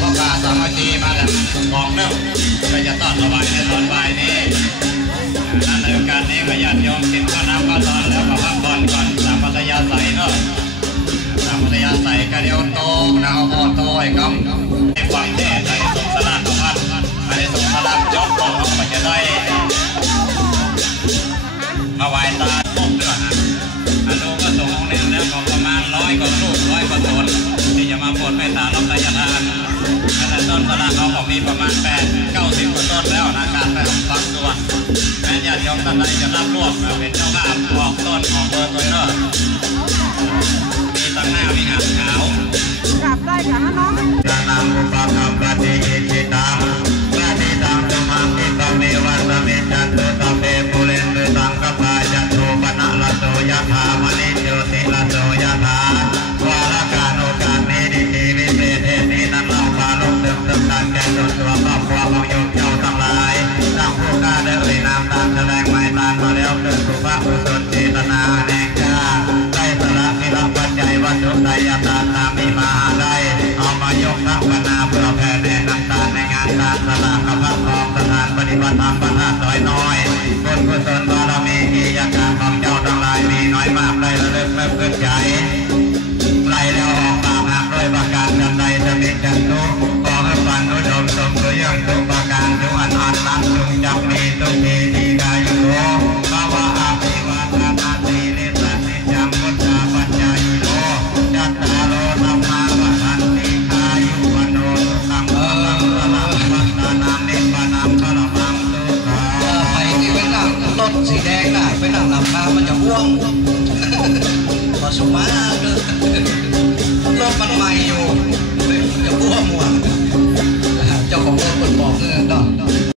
พ่อป่าสามัคคีมาแล้วบอกเนิ่มก็จะต้อนสบายในตอนบายนี้นั่นเลยการนี้ขยันยอโยมกินข้าวน้ำข้าวตอนแล้วก็พักผ่อนก่อนตามปัตยาใส่เนอะตามปัตยาใส่ก็เดี๋ยวโตนาวพอโตไอ้กำไอ้ฟังเทศใส่สมสารดของมันไอ้สมสารยอมของมันจะได้มาไหวตา บ้ากเขาก็มีประมาณแปดเก้าสิบกว่าต้นแล้วนะการไปฟังตัวแม้ญาติโยมท่านใดจะรับร่วมเป็นเจ้าภาพออกต้นออกเบอร์ตัวเนอะมีตั้งหน้ามีหางขาวกลับได้ค่ะน้องยานังอุปกรรมปฏิอิจิตังปฏิตังสมังกิตเมวัสมิจันตุตเปปุเรนตุตังกปาจันโทปนะละโสยถามณิโยติละโสยถาวา นามตามแสดงไม่ตามมาแล้วเกิดสุภาพบุรุษเจตนาแห่งกาได้สละพิรปัจจัยวัตถุใดยตาตามมีมาได้เอามายกทัพนาเพื่อแผ่แน่น้ำตาในงานกาสลากกับพระทองสถานปฏิบัติธรรมพระธาตุดอยน้อยบุญกุศลบารมีกิจการของเจ้าทั้งหลายมีน้อยมากได้ระลึกเพิ่มขึ้นใจ นั่งสีแดงน่ะไปนั่งหลับตามันจะว่วง